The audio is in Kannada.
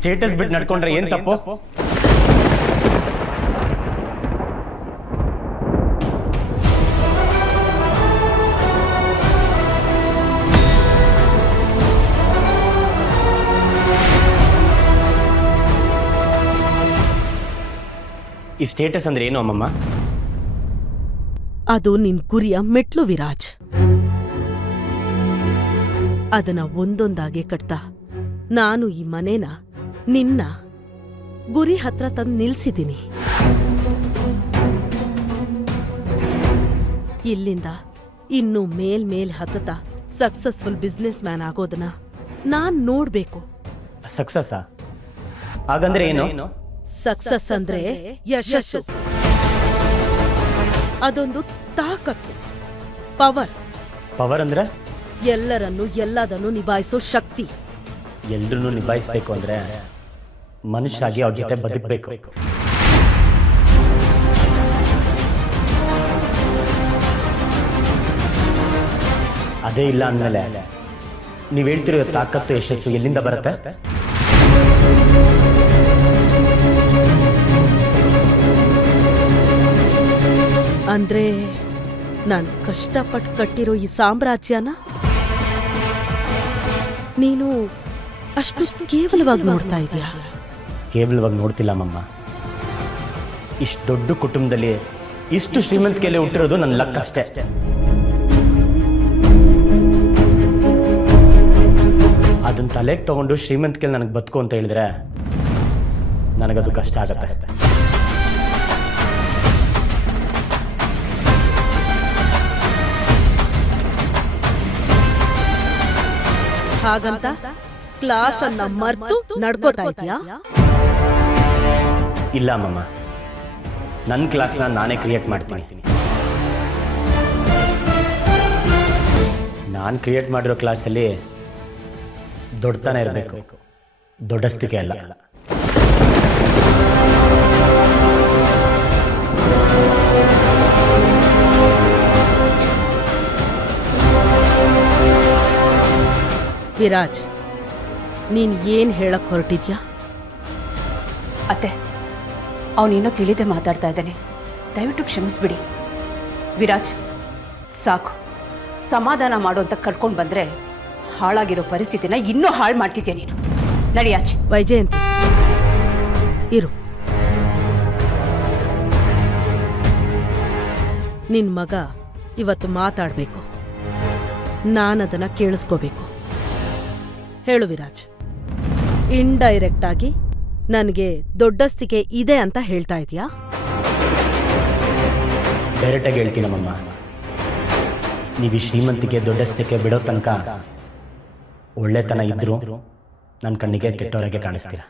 ಸ್ಟೇಟಸ್ ಬಿಟ್ಟು ನಡ್ಕೊಂಡ್ರೆ ಏನ್ ತಪ್ಪು? ಈ ಸ್ಟೇಟಸ್ ಅಂದ್ರೆ ಏನು ಅಮ್ಮಮ್ಮ? ಅದು ನಿನ್ ಗುರಿಯ ಮೆಟ್ಲು ವಿರಾಜ್. ಅದನ್ನ ಒಂದೊಂದಾಗೆ ಕಟ್ತಾ ನಾನು ಈ ಮನೇನ ನಿನ್ನ ಗುರಿ ಹತ್ರ ತಂದು ನಿಲ್ಸಿದ್ದೀನಿ. ಇಲ್ಲಿಂದ ಇನ್ನು ಮೇಲ್ ಹತ್ತತಾ ಸಕ್ಸಸ್ಫುಲ್ ಬಿಸ್ನೆಸ್ ಮ್ಯಾನ್ ಆಗೋದನ್ನ ನಾನ್ ನೋಡ್ಬೇಕು. ಸಕ್ಸಸ್ ಹಾಗಂದ್ರೆ ಏನು? ಸಕ್ಸಸ್ ಅಂದ್ರೆ ಯಶಸ್ಸು. ಅದೊಂದು ತಾಕತ್ತು, ಪವರ್. ಪವರ್ ಅಂದ್ರೆ ಎಲ್ಲರನ್ನು ಎಲ್ಲದನ್ನು ನಿಭಾಯಿಸೋ ಶಕ್ತಿ. ಎಲ್ರನ್ನೂ ನಿಭಾಯಿಸ್ಬೇಕು ಅಂದ್ರೆ ಮನುಷ್ಯ ಆಗಿ ಅವ್ರ ಜೊತೆ ಬದುಕಬೇಕು. ಅದೇ ಇಲ್ಲ ಅಂದಮೇಲೆ ನೀವು ಹೇಳ್ತಿರೋ ತಾಕತ್ತು ಯಶಸ್ಸು ಎಲ್ಲಿಂದ ಬರುತ್ತೆ? ಅಂದ್ರೆ ನಾನು ಕಷ್ಟಪಟ್ಟು ಕಟ್ಟಿರೋ ಈ ಸಾಮ್ರಾಜ್ಯನ ನೀನು ಅಷ್ಟು ಕೇವಲವಾಗಿ ನೋಡ್ತಾ ಇದೀಯಾ? ಕೇವಲವಾಗಿ ನೋಡ್ತಿಲ್ಲ ಮಮ್ಮ. ಇಷ್ಟು ದೊಡ್ಡ ಕುಟುಂಬದಲ್ಲಿ ಇಷ್ಟು ಶ್ರೀಮಂತಿಕೆಯಲ್ಲಿ ಹುಟ್ಟಿರೋದು ನನ್ನ ಲಕ್ ಅಷ್ಟೇ. ಅದನ್ನ ತಲೆಗೆ ತಗೊಂಡು ಶ್ರೀಮಂತಿಕೆಯಲ್ಲಿ ನನಗೆ ಬದುಕು ಅಂತ ಹೇಳಿದ್ರೆ ನನಗದು ಕಷ್ಟ ಆಗತ್ತೆ. ಹಾಗಂತ ಕ್ಲಾಸ್ ಅನ್ನ ಮರ್ತು ನಡ್ಕೋತಾ ಇದೀಯಾ? ಇಲ್ಲ ಮಮ್ಮ, ನನ್ನ ಕ್ಲಾಸ್ನ ನಾನೇ ಕ್ರಿಯೇಟ್ ಮಾಡ್ತೀನಿ. ನಾನು ಕ್ರಿಯೇಟ್ ಮಾಡಿರೋ ಕ್ಲಾಸಲ್ಲಿ ದೊಡ್ಡತನ ಇರಬೇಕು, ದೊಡ್ಡಸ್ತಿಕೆ ಅಲ್ಲ. ವಿರಾಜ್, ನೀನ್ ಏನ್ ಹೇಳಕ್ ಹೊರಟಿದ್ಯಾ? ಅತ್ತೆ, ಅವನೇನೋ ತಿಳಿದೇ ಮಾತಾಡ್ತಾ ಇದ್ದಾನೆ, ದಯವಿಟ್ಟು ಕ್ಷಮಿಸ್ಬಿಡಿ. ವಿರಾಜ್, ಸಾಕು, ಸಮಾಧಾನ ಮಾಡು ಅಂತ ಕರ್ಕೊಂಡು ಬಂದ್ರೆ ಹಾಳಾಗಿರೋ ಪರಿಸ್ಥಿತಿನ ಇನ್ನೂ ಹಾಳು ಮಾಡ್ತಿದ್ಯಾ ನೀನು. ನಡಿಯಾಚೆ. ವೈಜಯಂತಿ, ಇರು. ನಿನ್ ಮಗ ಇವತ್ತು ಮಾತಾಡ್ಬೇಕು, ನಾನದನ್ನ ಕೇಳಿಸ್ಕೋಬೇಕು. ಹೇಳು ವಿರಾಜ್, ಇಂಡೈರೆಕ್ಟ್ ಆಗಿ ನನಗೆ ದೊಡ್ಡಸ್ತಿಕೆ ಇದೆ ಅಂತ ಹೇಳ್ತಾ ಇದೀಯಾ? ಡೈರೆಕ್ಟಾಗಿ ಹೇಳ್ತೀನಮ್ಮ, ನೀವು ಈ ಶ್ರೀಮಂತಿಕೆ ದೊಡ್ಡಸ್ತಿಕೆ ಬಿಡೋ ತನಕ ಒಳ್ಳೆತನ ಇದ್ರು ನನ್ನ ಕಣ್ಣಿಗೆ ಕೆಟ್ಟವರಾಗೆ ಕಾಣಿಸ್ತೀರ.